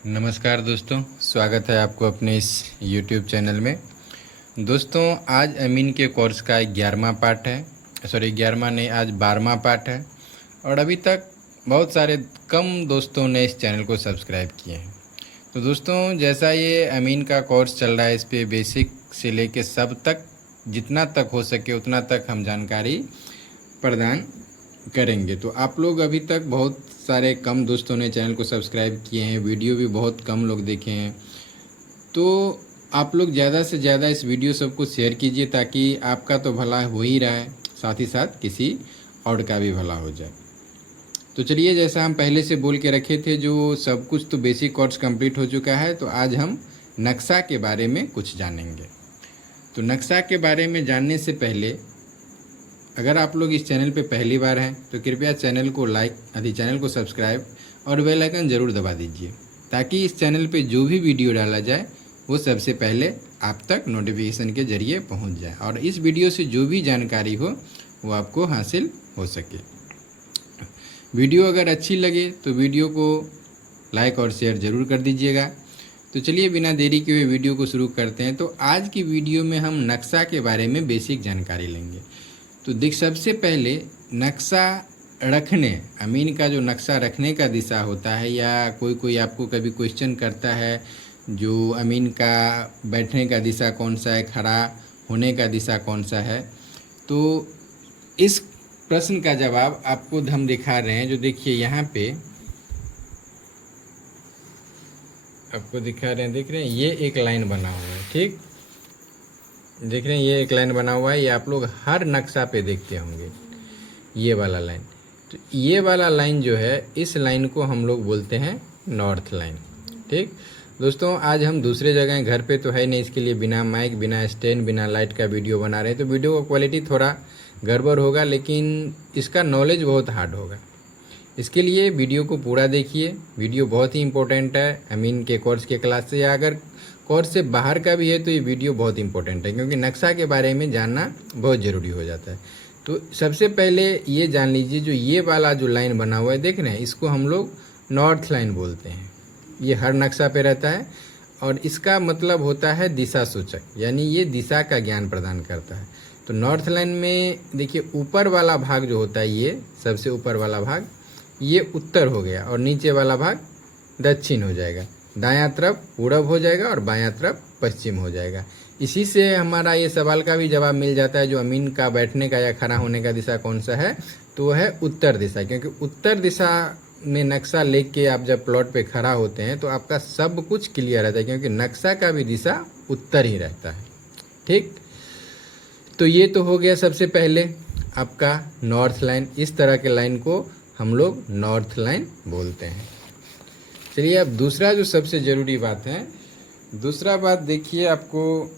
नमस्कार दोस्तों, स्वागत है आपको अपने इस YouTube चैनल में। दोस्तों, आज अमीन के कोर्स का 11वां पार्ट है। 11वां नहीं, आज 12वां पार्ट है। और अभी तक बहुत सारे कम दोस्तों ने इस चैनल को सब्सक्राइब किए हैं। तो दोस्तों, जैसा ये अमीन का कोर्स चल रहा है, इस पे बेसिक से लेके सब तक जितना तक हो सके उतना तक हम जानकारी प्रदान करेंगे। तो आप लोग अभी तक बहुत सारे कम दोस्तों ने चैनल को सब्सक्राइब किए हैं, वीडियो भी बहुत कम लोग देखे हैं। तो आप लोग ज़्यादा से ज़्यादा इस वीडियो सबको शेयर कीजिए ताकि आपका तो भला हो ही रहा है, साथ ही साथ किसी और का भी भला हो जाए। तो चलिए, जैसा हम पहले से बोल के रखे थे, जो सब कुछ तो बेसिक कोर्स कंप्लीट हो चुका है, तो आज हम नक्शा के बारे में कुछ जानेंगे। तो नक्शा के बारे में जानने से पहले, अगर आप लोग इस चैनल पे पहली बार हैं तो कृपया चैनल को सब्सक्राइब और बेल आइकन ज़रूर दबा दीजिए ताकि इस चैनल पे जो भी वीडियो डाला जाए वो सबसे पहले आप तक नोटिफिकेशन के ज़रिए पहुंच जाए और इस वीडियो से जो भी जानकारी हो वो आपको हासिल हो सके। वीडियो अगर अच्छी लगे तो वीडियो को लाइक और शेयर ज़रूर कर दीजिएगा। तो चलिए, बिना देरी के हुए वीडियो को शुरू करते हैं। तो आज की वीडियो में हम नक्शा के बारे में बेसिक जानकारी लेंगे। तो सबसे पहले नक्शा रखने, अमीन का जो नक्शा रखने का दिशा होता है, या कोई आपको कभी क्वेश्चन करता है जो अमीन का बैठने का दिशा कौन सा है, खड़ा होने का दिशा कौन सा है, तो इस प्रश्न का जवाब आपको हम दिखा रहे हैं। जो देखिए यहाँ पे आपको दिखा रहे हैं, देख रहे हैं, ये एक लाइन बना हुआ है। ठीक, देख रहे हैं, ये एक लाइन बना हुआ है। ये आप लोग हर नक्शा पे देखते होंगे, ये वाला लाइन। तो ये वाला लाइन जो है, इस लाइन को हम लोग बोलते हैं नॉर्थ लाइन। ठीक दोस्तों, आज हम दूसरे जगह, घर पे तो है नहीं, इसके लिए बिना माइक, बिना स्टैंड, बिना लाइट का वीडियो बना रहे हैं। तो वीडियो का क्वालिटी थोड़ा गड़बड़ होगा, लेकिन इसका नॉलेज बहुत हार्ड होगा। इसके लिए वीडियो को पूरा देखिए। वीडियो बहुत ही इंपॉर्टेंट है अमीन के कोर्स के क्लास से, या अगर कोर्स से बाहर का भी है तो ये वीडियो बहुत इंपॉर्टेंट है, क्योंकि नक्शा के बारे में जानना बहुत ज़रूरी हो जाता है। तो सबसे पहले ये जान लीजिए, जो ये वाला जो लाइन बना हुआ है, देख रहे हैं, इसको हम लोग नॉर्थ लाइन बोलते हैं। ये हर नक्शा पे रहता है और इसका मतलब होता है दिशा सूचक, यानी ये दिशा का ज्ञान प्रदान करता है। तो नॉर्थ लाइन में देखिए, ऊपर वाला भाग जो होता है, ये सबसे ऊपर वाला भाग, ये उत्तर हो गया और नीचे वाला भाग दक्षिण हो जाएगा। दायां तरफ पूरब हो जाएगा और बायां तरफ पश्चिम हो जाएगा। इसी से हमारा ये सवाल का भी जवाब मिल जाता है, जो अमीन का बैठने का या खड़ा होने का दिशा कौन सा है, तो वह है उत्तर दिशा। क्योंकि उत्तर दिशा में नक्शा लेके आप जब प्लॉट पे खड़ा होते हैं तो आपका सब कुछ क्लियर रहता है, क्योंकि नक्शा का भी दिशा उत्तर ही रहता है। ठीक, तो ये तो हो गया सबसे पहले आपका नॉर्थ लाइन। इस तरह के लाइन को हम लोग नॉर्थ लाइन बोलते हैं। चलिए, अब दूसरा जो सबसे ज़रूरी बात है, दूसरा बात देखिए, आपको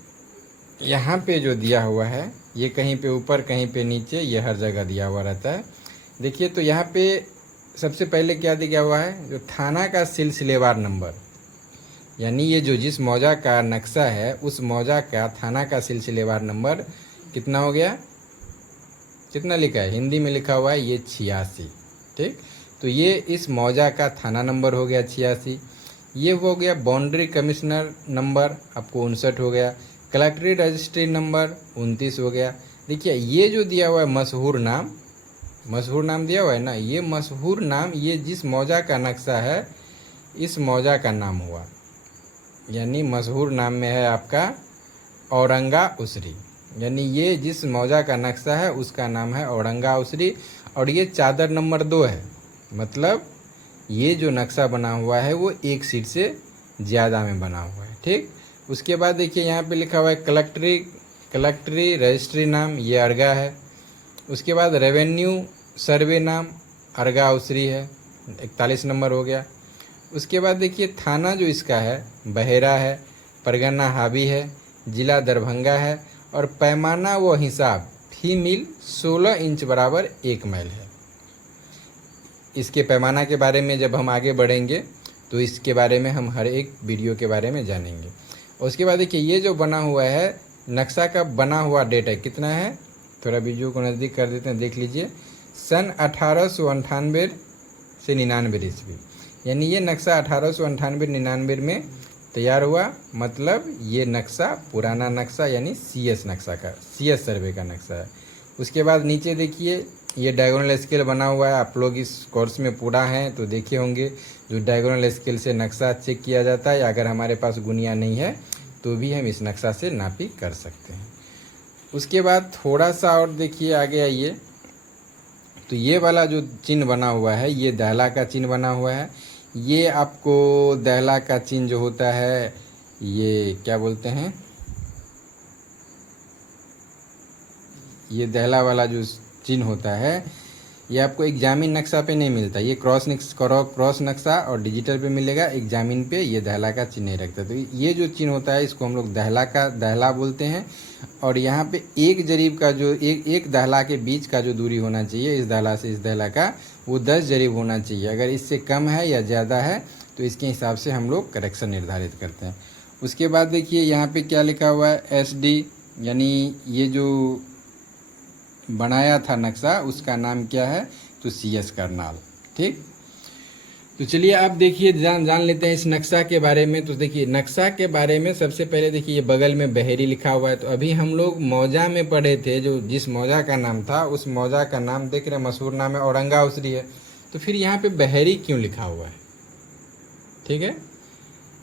यहाँ पे जो दिया हुआ है, ये कहीं पे ऊपर कहीं पे नीचे, ये हर जगह दिया हुआ रहता है। देखिए, तो यहाँ पे सबसे पहले क्या दिया हुआ है, जो थाना का सिलसिलेवार नंबर, यानी ये जो जिस मौजा का नक्शा है उस मौजा का थाना का सिलसिलेवार नंबर कितना हो गया, कितना लिखा है, हिंदी में लिखा हुआ है ये 86। ठीक, तो ये इस मौजा का थाना नंबर हो गया 86। ये हो गया बाउंड्री कमिश्नर नंबर, आपको 59 हो गया। कलेक्ट्रेट रजिस्ट्री नंबर 29 हो गया। देखिए, ये जो दिया हुआ है मशहूर नाम दिया हुआ है ना, ये मशहूर नाम, ये जिस मौजा का नक्शा है इस मौजा का नाम हुआ, यानी मशहूर नाम में है आपका औरंगा उसरी, यानी ये जिस मौजा का नक्शा है उसका नाम है औरंगा उसरी। और ये चादर नंबर 2 है, मतलब ये जो नक्शा बना हुआ है वो एक सीट से ज़्यादा में बना हुआ है। ठीक, उसके बाद देखिए यहाँ पे लिखा हुआ है कलेक्ट्री रजिस्ट्री नाम, ये अरगा है। उसके बाद रेवेन्यू सर्वे नाम अरगा उसरी है, 41 नंबर हो गया। उसके बाद देखिए, थाना जो इसका है बहेरा है, परगना हावी है, ज़िला दरभंगा है, और पैमाना व हिसाब फी मील 16 इंच बराबर 1 माइल है। इसके पैमाना के बारे में जब हम आगे बढ़ेंगे तो इसके बारे में हम हर एक वीडियो के बारे में जानेंगे। उसके बाद देखिए, ये जो बना हुआ है नक्शा का बना हुआ डेट है, कितना है, थोड़ा वीडियो को नज़दीक कर देते हैं, देख लीजिए, सन 1898 से 99 ईस्वी। यानी ये नक्शा 1898-99 में तैयार हुआ। मतलब ये नक्शा पुराना नक्शा यानी CS नक्शा का, CS सर्वे का नक्शा है। उसके बाद नीचे देखिए ये डायगोनल स्केल बना हुआ है। आप लोग इस कोर्स में पूरा हैं तो देखे होंगे, जो डायगोनल स्केल से नक्शा चेक किया जाता है। अगर हमारे पास गुनिया नहीं है तो भी हम इस नक्शा से नापी कर सकते हैं। उसके बाद थोड़ा सा और देखिए आगे आइए, तो ये वाला जो चिन्ह बना हुआ है ये दहला का चिन्ह बना हुआ है। ये आपको दहला का चिन्ह जो होता है ये क्या बोलते हैं, ये दहला वाला जो चिन्ह होता है ये आपको एग्जामिन नक्शा पे नहीं मिलता। ये क्रॉस नक्शा और डिजिटल पे मिलेगा, एग्जामिन पे ये दहला का चिन्ह नहीं रखता। तो ये जो चिन्ह होता है इसको हम लोग दहला बोलते हैं। और यहाँ पे एक जरीब का जो एक दहला के बीच का जो दूरी होना चाहिए इस दहला से इस दहला का, वो 10 जरीब होना चाहिए। अगर इससे कम है या ज़्यादा है तो इसके हिसाब से हम लोग करेक्शन निर्धारित करते हैं। उसके बाद देखिए यहाँ पे क्या लिखा हुआ है, SD, यानी ये जो बनाया था नक्शा उसका नाम क्या है, तो CS करनाल। ठीक, तो चलिए आप देखिए जान लेते हैं इस नक्शा के बारे में। तो देखिए नक्शा के बारे में सबसे पहले देखिए ये बगल में बहेरी लिखा हुआ है। तो अभी हम लोग मौजा में पढ़े थे, जो जिस मौजा का नाम था उस मौजा का नाम देख रहे हैं, मशहूर नाम है औरंगा उसरी है। तो फिर यहाँ पे बहेरी क्यों लिखा हुआ है, ठीक है,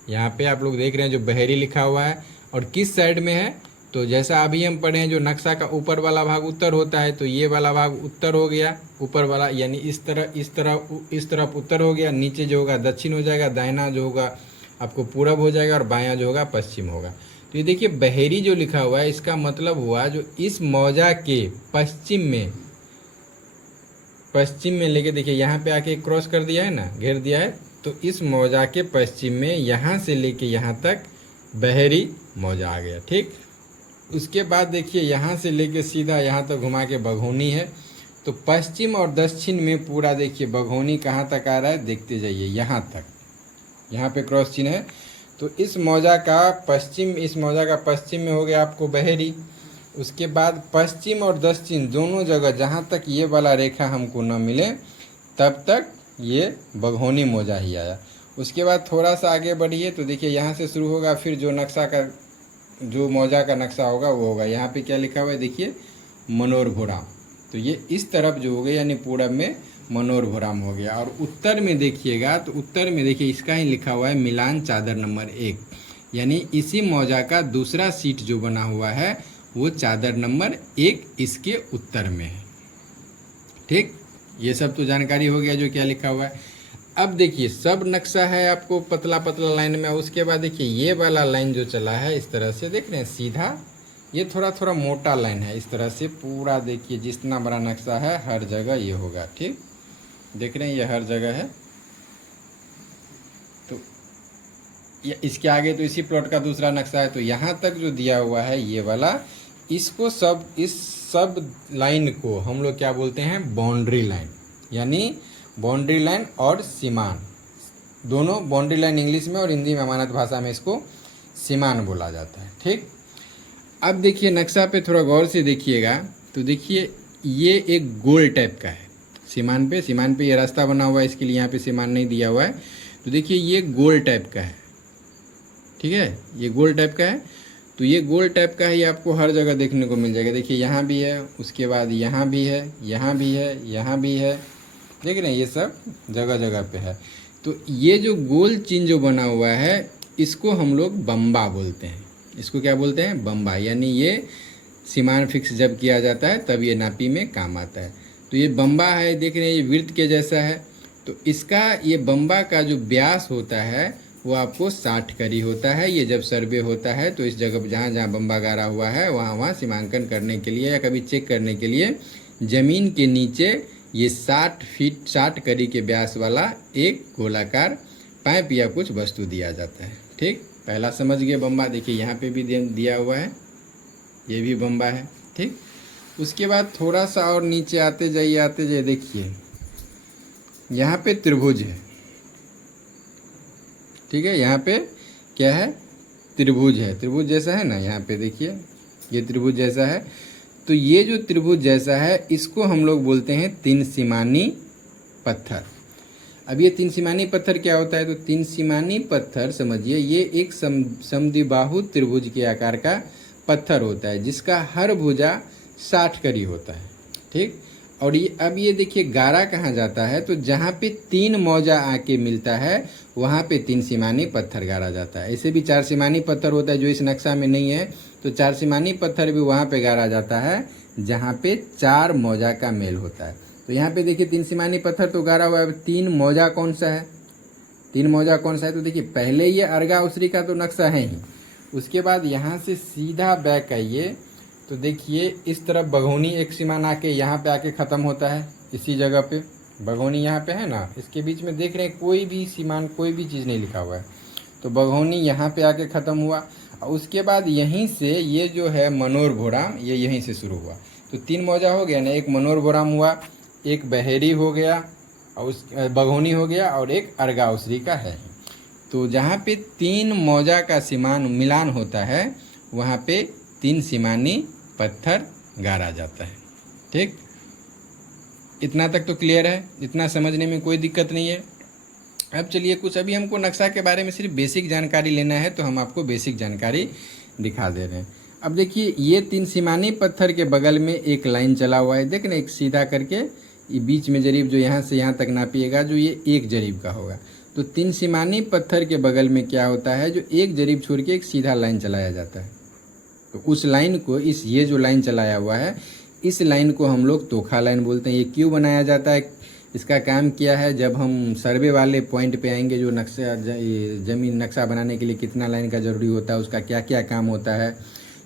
यहाँ पे आप लोग देख रहे हैं जो बहेरी लिखा हुआ है और किस साइड में है। तो जैसा अभी हम पढ़े हैं जो नक्शा का ऊपर वाला भाग उत्तर होता है, तो ये वाला भाग उत्तर हो गया, ऊपर वाला यानी इस तरफ उत्तर हो गया, नीचे जो होगा दक्षिण हो जाएगा, दाहिना जो होगा आपको पूरब हो जाएगा और बायां जो होगा पश्चिम होगा। तो ये देखिए बहेरी जो लिखा हुआ है इसका मतलब हुआ जो इस मौजा के पश्चिम में लेके, देखिए यहाँ पे आके क्रॉस कर दिया है ना, घेर दिया है। तो इस मौजा के पश्चिम में यहाँ से लेके यहाँ तक बहेरी मौजा आ गया। ठीक, उसके बाद देखिए यहाँ से लेके सीधा यहाँ तक घुमा के बघौनी है। तो पश्चिम और दक्षिण में पूरा देखिए बघौनी कहाँ तक आ रहा है, देखते जाइए यहाँ तक, यहाँ पे क्रॉस चिन्ह है। तो इस मौजा का पश्चिम में हो गया आपको बहेरी। उसके बाद पश्चिम और दक्षिण दोनों जगह जहाँ तक ये वाला रेखा हमको न मिले तब तक ये बघौनी मौजा ही आया। उसके बाद थोड़ा सा आगे बढ़िए तो देखिए यहाँ से शुरू होगा, फिर जो मौजा का नक्शा होगा वो होगा। यहाँ पे क्या लिखा हुआ है देखिए, मनोरभोराम। तो ये इस तरफ जो हो गया यानी पूरब में मनोरभोराम हो गया। और उत्तर में देखिएगा तो उत्तर में देखिए इसका ही लिखा हुआ है मिलान चादर नंबर 1, यानी इसी मौजा का दूसरा सीट जो बना हुआ है वो चादर नंबर 1 इसके उत्तर में है। ठीक, ये सब तो जानकारी हो गया जो क्या लिखा हुआ है। अब देखिए सब नक्शा है आपको पतला पतला लाइन में। उसके बाद देखिए ये वाला लाइन जो चला है इस तरह से, देख रहे हैं सीधा, ये थोड़ा थोड़ा मोटा लाइन है इस तरह से पूरा। देखिए जितना बड़ा नक्शा है हर जगह ये होगा। ठीक, देख रहे हैं ये हर जगह है। तो ये इसके आगे तो इसी प्लॉट का दूसरा नक्शा है। तो यहाँ तक जो दिया हुआ है ये वाला, इसको इस सब लाइन को हम लोग क्या बोलते हैं, बाउंड्री लाइन। यानी बाउंड्री लाइन और सीमान दोनों, बाउंड्री लाइन इंग्लिश में और हिंदी में अमानत भाषा में इसको सीमान बोला जाता है। ठीक, अब देखिए नक्शा पे थोड़ा गौर से देखिएगा तो देखिए ये एक गोल टाइप का है। सीमान पे ये रास्ता बना हुआ है, इसके लिए यहाँ पे सीमान नहीं दिया हुआ है। तो देखिए ये गोल टाइप का है, ठीक है, ये गोल टाइप का है। तो ये गोल टाइप का ही आपको हर जगह देखने को मिल जाएगा। देखिए यहाँ भी है, उसके बाद यहाँ भी है, यहाँ भी है, यहाँ भी है, देख रहे हैं ये सब जगह जगह पे है। तो ये जो गोल चिन्ह जो बना हुआ है इसको हम लोग बम्बा बोलते हैं। इसको क्या बोलते हैं, बम्बा। यानी ये सीमान फिक्स जब किया जाता है तब ये नापी में काम आता है। तो ये बम्बा है, देख रहे हैं ये वृत्त के जैसा है। तो इसका ये बम्बा का जो व्यास होता है वो आपको 60 करी होता है। ये जब सर्वे होता है तो इस जगह जहाँ जहाँ बम्बा गाड़ा हुआ है वहाँ सीमांकन करने के लिए या कभी चेक करने के लिए ज़मीन के नीचे ये 60 करी के व्यास वाला एक गोलाकार पाइप या कुछ वस्तु दिया जाता है। ठीक, पहला समझ गए बम्बा। देखिए यहाँ पे भी दिया हुआ है, ये भी बम्बा है। ठीक, उसके बाद थोड़ा सा और नीचे आते जाइए देखिए यहाँ पे त्रिभुज है। ठीक है, यहाँ पे क्या है, त्रिभुज है, त्रिभुज जैसा है ना, यहाँ पे देखिए ये त्रिभुज जैसा है। तो ये जो त्रिभुज जैसा है इसको हम लोग बोलते हैं 3 सीमानी पत्थर। अब ये तीन सीमानी पत्थर क्या होता है, तो तीन सीमानी पत्थर समझिए ये एक समद्विबाहु त्रिभुज के आकार का पत्थर होता है जिसका हर भुजा 60 कड़ी होता है। ठीक, और ये अब ये देखिए गारा कहाँ जाता है, तो जहाँ पे तीन मौजा आके मिलता है वहाँ पे तीन सीमानी पत्थर गारा जाता है। ऐसे भी चार सीमानी पत्थर होता है जो इस नक्शा में नहीं है, तो चार सीमानी पत्थर भी वहाँ पे गारा जाता है जहाँ पे चार मौजा का मेल होता है। तो यहाँ पे देखिए तीन सीमानी पत्थर तो गारा हुआ है, तीन मौजा कौन सा है, तीन मौजा कौन सा है, तो देखिए पहले ये अर्गा उसरी का तो नक्शा है ही, उसके बाद यहाँ से सीधा बैक आइए तो देखिए इस तरफ बघौनी एक सीमान आके यहाँ पे आके ख़त्म होता है, इसी जगह पे बघौनी यहाँ पे है ना, इसके बीच में देख रहे हैं कोई भी सीमान कोई भी चीज़ नहीं लिखा हुआ है, तो बघौनी यहाँ पे आके ख़त्म हुआ। और उसके बाद यहीं से ये जो है मनोर भोराम ये यहीं से शुरू हुआ, तो तीन मौजा हो गया ना, एक मनोर भोराम हुआ, एक बहेरी हो गया और उस बघौनी हो गया और एक अर्गाउसरी का है। तो जहाँ पे तीन मौजा का सीमान मिलान होता है वहाँ पे तीन सीमानी पत्थर गाड़ा जाता है। ठीक, इतना तक तो क्लियर है, इतना समझने में कोई दिक्कत नहीं है। अब चलिए कुछ अभी हमको नक्शा के बारे में सिर्फ बेसिक जानकारी लेना है, तो हम आपको बेसिक जानकारी दिखा दे रहे हैं। अब देखिए ये तीन सीमानी पत्थर के बगल में एक लाइन चला हुआ है, देख ना, एक सीधा करके ये बीच में जरीब जो यहाँ से यहाँ तक नापिएगा जो ये एक जरीब का होगा। तो तीन सीमानी पत्थर के बगल में क्या होता है, जो एक जरीब छोड़ के एक सीधा लाइन चलाया जाता है, तो उस लाइन को ये जो लाइन चलाया हुआ है इस लाइन को हम लोग तोखा लाइन बोलते हैं। ये क्यों बनाया जाता है, इसका काम क्या है, जब हम सर्वे वाले पॉइंट पे आएंगे जो नक्शा ज़मीन नक्शा बनाने के लिए कितना लाइन का ज़रूरी होता है, उसका क्या क्या काम होता है,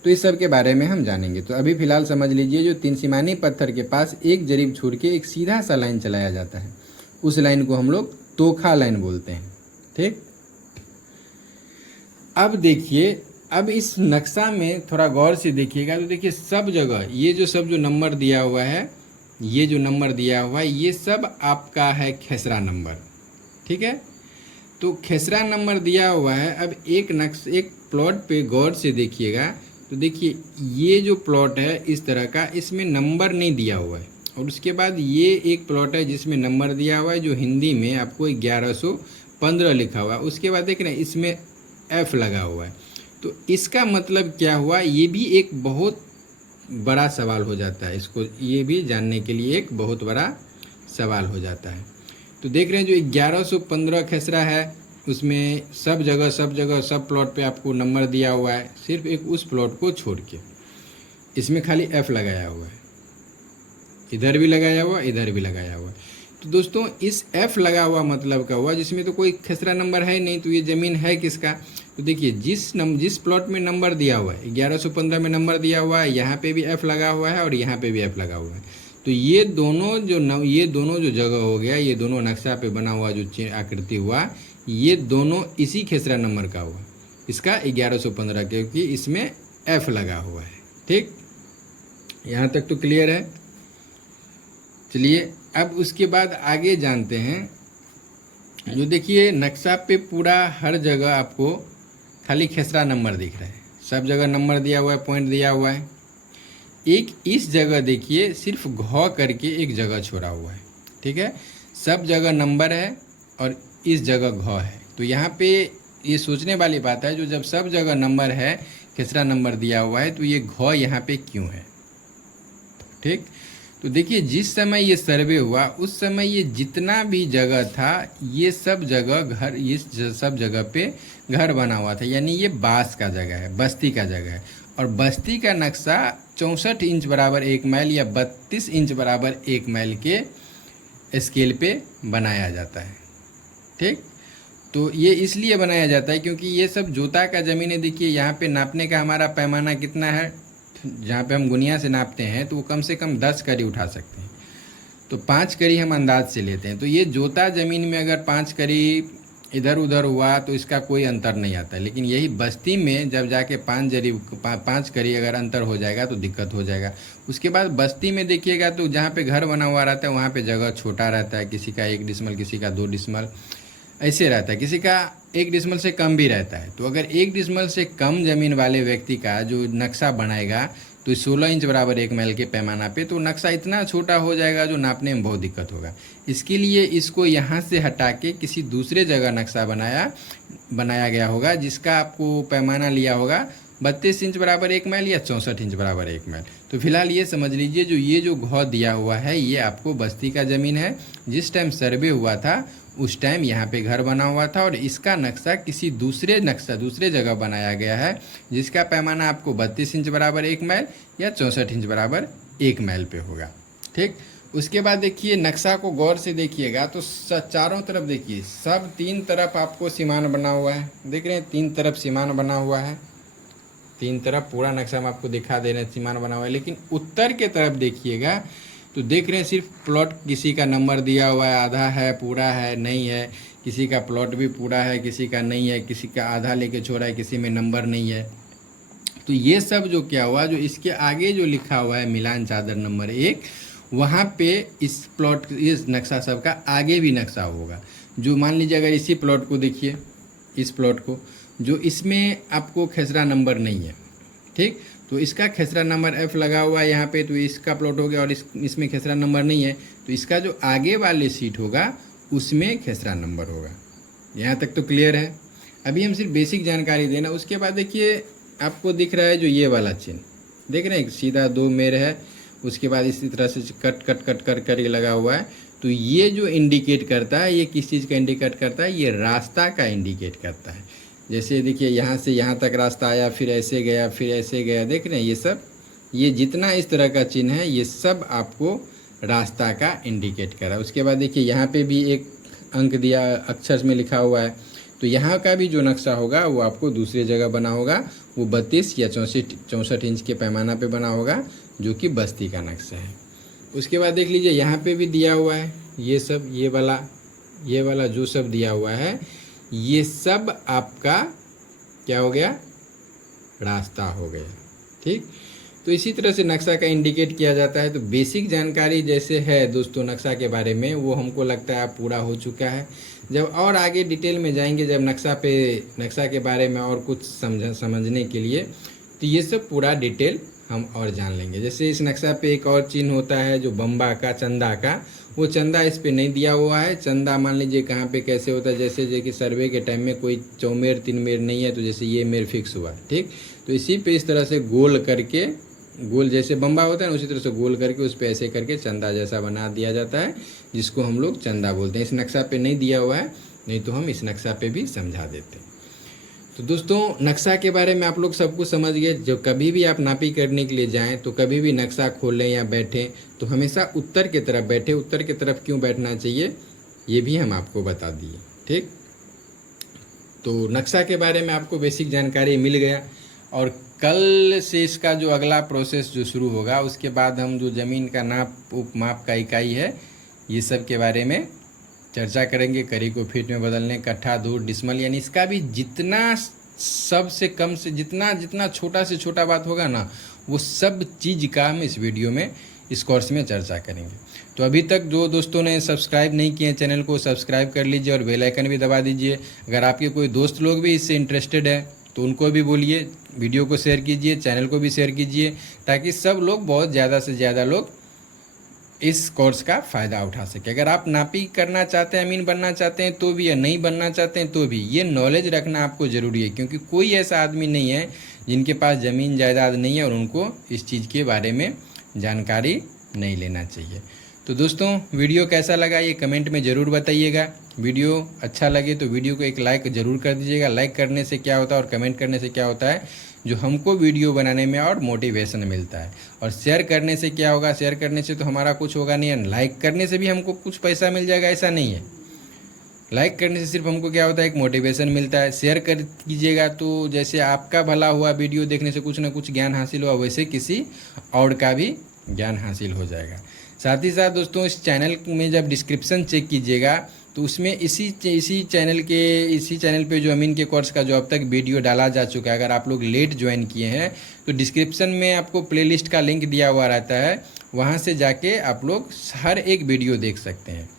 तो इस सब के बारे में हम जानेंगे। तो अभी फ़िलहाल समझ लीजिए जो तीन सीमानी पत्थर के पास एक जरीब छोड़ के एक सीधा सा लाइन चलाया जाता है उस लाइन को हम लोग तोखा लाइन बोलते हैं। ठीक, अब देखिए, अब इस नक्शा में थोड़ा गौर से देखिएगा तो देखिए सब जगह ये जो सब जो नंबर दिया हुआ है, ये जो नंबर दिया हुआ है ये सब आपका है खेसरा नंबर। ठीक है, तो खेसरा नंबर दिया हुआ है। अब एक प्लॉट पे गौर से देखिएगा तो देखिए ये जो प्लॉट है इस तरह का, इसमें नंबर नहीं दिया हुआ है, और उसके बाद ये एक प्लॉट है जिसमें नंबर दिया हुआ है जो हिंदी में आपको 1115 लिखा हुआ है। उसके बाद देख रहे हैं इसमें F लगा हुआ है, तो इसका मतलब क्या हुआ, ये भी एक बहुत बड़ा सवाल हो जाता है, इसको ये भी जानने के लिए एक बहुत बड़ा सवाल हो जाता है। तो देख रहे हैं जो 1115 खेसरा है उसमें सब जगह सब प्लॉट पे आपको नंबर दिया हुआ है, सिर्फ एक उस प्लॉट को छोड़ के इसमें खाली F लगाया हुआ है, इधर भी लगाया हुआ इधर भी लगाया हुआ। तो दोस्तों इस F लगा हुआ मतलब क्या हुआ, जिसमें तो कोई खेसरा नंबर है नहीं, तो ये ज़मीन है किसका, तो देखिए जिस प्लॉट में नंबर दिया हुआ है 1115 में नंबर दिया हुआ है, यहाँ पे भी F लगा हुआ है और यहाँ पे भी F लगा हुआ है, तो ये दोनों जो जगह हो गया, ये दोनों नक्शा पे बना हुआ जो आकृति हुआ, ये दोनों इसी खेसरा नंबर का हुआ, इसका 1115 क्योंकि इसमें F लगा हुआ है। ठीक, यहाँ तक तो क्लियर है। चलिए अब उसके बाद आगे जानते हैं, जो देखिए नक्शा पे पूरा हर जगह आपको खाली खेसरा नंबर दिख रहा है, सब जगह नंबर दिया हुआ है, पॉइंट दिया हुआ है। एक इस जगह देखिए सिर्फ घ करके एक जगह छोड़ा हुआ है। ठीक है, सब जगह नंबर है और इस जगह घ है, तो यहाँ पे ये सोचने वाली बात है, जो जब सब जगह नंबर है, खेसरा नंबर दिया हुआ है, तो ये घ यहाँ पे क्यों है। ठीक, तो देखिए जिस समय ये सर्वे हुआ उस समय ये जितना भी जगह था ये सब जगह घर, इस सब जगह पे घर बना हुआ था, यानी ये बास का जगह है, बस्ती का जगह है, और बस्ती का नक्शा 64 इंच बराबर 1 माइल या 32 इंच बराबर 1 माइल के स्केल पे बनाया जाता है। ठीक, तो ये इसलिए बनाया जाता है क्योंकि ये सब जोता का ज़मीन है। देखिए यहाँ पे नापने का हमारा पैमाना कितना है, जहाँ पे हम गुनिया से नापते हैं तो वो कम से कम 10 कड़ी उठा सकते हैं, तो 5 कड़ी हम अंदाज से लेते हैं। तो ये जोता ज़मीन में अगर 5 कड़ी इधर उधर हुआ तो इसका कोई अंतर नहीं आता है, लेकिन यही बस्ती में जब जाके 5 कड़ी अगर अंतर हो जाएगा तो दिक्कत हो जाएगा। उसके बाद बस्ती में देखिएगा तो जहाँ पे घर बना हुआ रहता है वहाँ पे जगह छोटा रहता है, किसी का 1 डिसमल, किसी का 2 डिसमल ऐसे रहता है, किसी का 1 डिसमल से कम भी रहता है। तो अगर 1 डिसमल से कम ज़मीन वाले व्यक्ति का जो नक्शा बनाएगा तो 16 इंच बराबर 1 माइल के पैमाना पे तो नक्शा इतना छोटा हो जाएगा जो नापने में बहुत दिक्कत होगा। इसके लिए इसको यहाँ से हटा के किसी दूसरे जगह नक्शा बनाया गया होगा, जिसका आपको पैमाना लिया होगा 32 इंच बराबर 1 माइल या 64 इंच बराबर 1 माइल। तो फिलहाल ये समझ लीजिए जो ये जो घौ दिया हुआ है ये आपको बस्ती का ज़मीन है। जिस टाइम सर्वे हुआ था उस टाइम यहाँ पे घर बना हुआ था और इसका नक्शा किसी दूसरे जगह बनाया गया है, जिसका पैमाना आपको 32 इंच बराबर 1 माइल या 64 इंच बराबर 1 माइल पे होगा। ठीक, उसके बाद देखिए नक्शा को गौर से देखिएगा तो चारों तरफ देखिए, सब 3 तरफ आपको सीमान बना हुआ है। देख रहे हैं 3 तरफ सीमान बना हुआ है, 3 तरफ पूरा नक्शा में आपको दिखा दे रहे हैं सीमान बना हुआ है। लेकिन उत्तर के तरफ देखिएगा तो देख रहे हैं सिर्फ प्लॉट किसी का नंबर दिया हुआ है, आधा है, पूरा है, नहीं है। किसी का प्लॉट भी पूरा है, किसी का नहीं है, किसी का आधा लेके छोड़ा है, किसी में नंबर नहीं है। तो ये सब जो क्या हुआ, जो इसके आगे जो लिखा हुआ है मिलान चादर नंबर 1, वहाँ पे इस प्लॉट इस नक्शा सब का आगे भी नक्शा होगा। जो मान लीजिए अगर इसी प्लॉट को देखिए, इस प्लॉट को, जो इसमें आपको खेसरा नंबर नहीं है, ठीक, तो इसका खेसरा नंबर F लगा हुआ है यहाँ पे, तो इसका प्लॉट हो गया। और इसमें खेसरा नंबर नहीं है तो इसका जो आगे वाले सीट होगा उसमें खेसरा नंबर होगा। यहाँ तक तो क्लियर है। अभी हम सिर्फ बेसिक जानकारी देना। उसके बाद देखिए आपको दिख रहा है जो ये वाला चिन्ह, देख रहे हैं सीधा 2 मेर है, उसके बाद इसी तरह से कट कट कट कर कर लगा हुआ है। तो ये जो इंडिकेट करता है, ये किस चीज़ का इंडिकेट करता है, ये रास्ता का इंडिकेट करता है। जैसे देखिए यहाँ से यहाँ तक रास्ता आया, फिर ऐसे गया, फिर ऐसे गया, देख रहे हैं ये सब, ये जितना इस तरह का चिन्ह है ये सब आपको रास्ता का इंडिकेट कर रहा है। उसके बाद देखिए यहाँ पे भी एक अंक दिया, अक्षर में लिखा हुआ है, तो यहाँ का भी जो नक्शा होगा वो आपको दूसरी जगह बना होगा, वो 32 या 64 इंच के पैमाना पे बना होगा, जो कि बस्ती का नक्शा है। उसके बाद देख लीजिए यहाँ पे भी दिया हुआ है ये सब, ये वाला जो सब दिया हुआ है ये सब आपका क्या हो गया, रास्ता हो गया। ठीक, तो इसी तरह से नक्शा का इंडिकेट किया जाता है। तो बेसिक जानकारी जैसे है दोस्तों नक्शा के बारे में, वो हमको लगता है पूरा हो चुका है। जब और आगे डिटेल में जाएंगे, जब नक्शा के बारे में और कुछ समझने के लिए, तो ये सब पूरा डिटेल हम और जान लेंगे। जैसे इस नक्शा पे एक और चिन्ह होता है जो बम्बा का, चंदा का, वो चंदा इस पे नहीं दिया हुआ है। चंदा मान लीजिए कहाँ पे कैसे होता है, जैसे कि सर्वे के टाइम में कोई 4 मेर 3 मेर नहीं है, तो जैसे ये मेर फिक्स हुआ, ठीक, तो इसी पे इस तरह से गोल करके, गोल जैसे बम्बा होता है ना उसी तरह से गोल करके उस पे ऐसे करके चंदा जैसा बना दिया जाता है, जिसको हम लोग चंदा बोलते हैं। इस नक्शा पे नहीं दिया हुआ है, नहीं तो हम इस नक्शा पे भी समझा देते हैं। तो दोस्तों नक्शा के बारे में आप लोग सब कुछ समझ गए। जो कभी भी आप नापी करने के लिए जाएं तो कभी भी नक्शा खोलें या बैठें तो हमेशा उत्तर की तरफ बैठे। उत्तर की तरफ क्यों बैठना चाहिए ये भी हम आपको बता दिए। ठीक, तो नक्शा के बारे में आपको बेसिक जानकारी मिल गया। और कल से इसका जो अगला प्रोसेस जो शुरू होगा, उसके बाद हम जो ज़मीन का नाप उप माप का इकाई है ये सब के बारे में चर्चा करेंगे। करी को फीट में बदलने, कट्ठा, दूर, डिसमल, यानी इसका भी जितना सबसे कम से जितना छोटा से छोटा बात होगा ना, वो सब चीज़ का हम इस वीडियो में, इस कोर्स में चर्चा करेंगे। तो अभी तक जो दोस्तों ने सब्सक्राइब नहीं किए चैनल को सब्सक्राइब कर लीजिए और बेल आइकन भी दबा दीजिए। अगर आपके कोई दोस्त लोग भी इससे इंटरेस्टेड है तो उनको भी बोलिए, वीडियो को शेयर कीजिए, चैनल को भी शेयर कीजिए, ताकि सब लोग, बहुत ज़्यादा से ज़्यादा लोग इस कोर्स का फ़ायदा उठा सके। अगर आप नापी करना चाहते हैं, अमीन बनना चाहते हैं तो भी, या नहीं बनना चाहते हैं तो भी, ये नॉलेज रखना आपको ज़रूरी है, क्योंकि कोई ऐसा आदमी नहीं है जिनके पास ज़मीन जायदाद नहीं है और उनको इस चीज़ के बारे में जानकारी नहीं लेना चाहिए। तो दोस्तों वीडियो कैसा लगा ये कमेंट में ज़रूर बताइएगा। वीडियो अच्छा लगे तो वीडियो को एक लाइक ज़रूर कर दीजिएगा। लाइक करने से क्या होता है और कमेंट करने से क्या होता है, जो हमको वीडियो बनाने में और मोटिवेशन मिलता है। और शेयर करने से क्या होगा, शेयर करने से तो हमारा कुछ होगा नहीं है, लाइक करने से भी हमको कुछ पैसा मिल जाएगा ऐसा नहीं है। लाइक करने से सिर्फ हमको क्या होता है, एक मोटिवेशन मिलता है। शेयर कर कीजिएगा तो जैसे आपका भला हुआ, वीडियो देखने से कुछ ना कुछ ज्ञान हासिल हुआ, वैसे किसी और का भी ज्ञान हासिल हो जाएगा। साथ ही साथ दोस्तों इस चैनल में जब डिस्क्रिप्शन चेक कीजिएगा तो उसमें इसी चैनल पे जो अमीन के कोर्स का जो अब तक वीडियो डाला जा चुका है, अगर आप लोग लेट ज्वाइन किए हैं तो डिस्क्रिप्शन में आपको प्लेलिस्ट का लिंक दिया हुआ रहता है, वहाँ से जाके आप लोग हर एक वीडियो देख सकते हैं।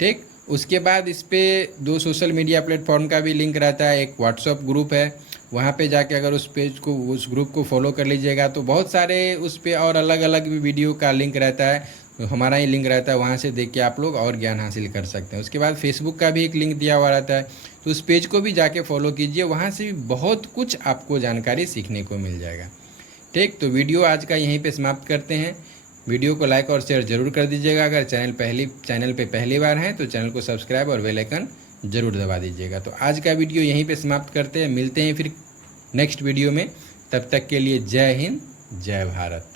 ठीक, उसके बाद इस पर 2 सोशल मीडिया प्लेटफॉर्म का भी लिंक रहता है। एक व्हाट्सअप ग्रुप है वहाँ पे जाके अगर उस पेज को, उस ग्रुप को फॉलो कर लीजिएगा तो बहुत सारे उस पे और अलग अलग भी वीडियो का लिंक रहता है, हमारा ही लिंक रहता है, वहाँ से देख के आप लोग और ज्ञान हासिल कर सकते हैं। उसके बाद फेसबुक का भी एक लिंक दिया हुआ रहता है, तो उस पेज को भी जाके फॉलो कीजिए, वहाँ से भी बहुत कुछ आपको जानकारी सीखने को मिल जाएगा। ठीक, तो वीडियो आज का यहीं पे समाप्त करते हैं। वीडियो को लाइक और शेयर जरूर कर दीजिएगा। अगर चैनल पे पहली बार हैं तो चैनल को सब्सक्राइब और बेल आइकन जरूर दबा दीजिएगा। तो आज का वीडियो यहीं पे समाप्त करते हैं, मिलते हैं फिर नेक्स्ट वीडियो में। तब तक के लिए जय हिंद, जय भारत।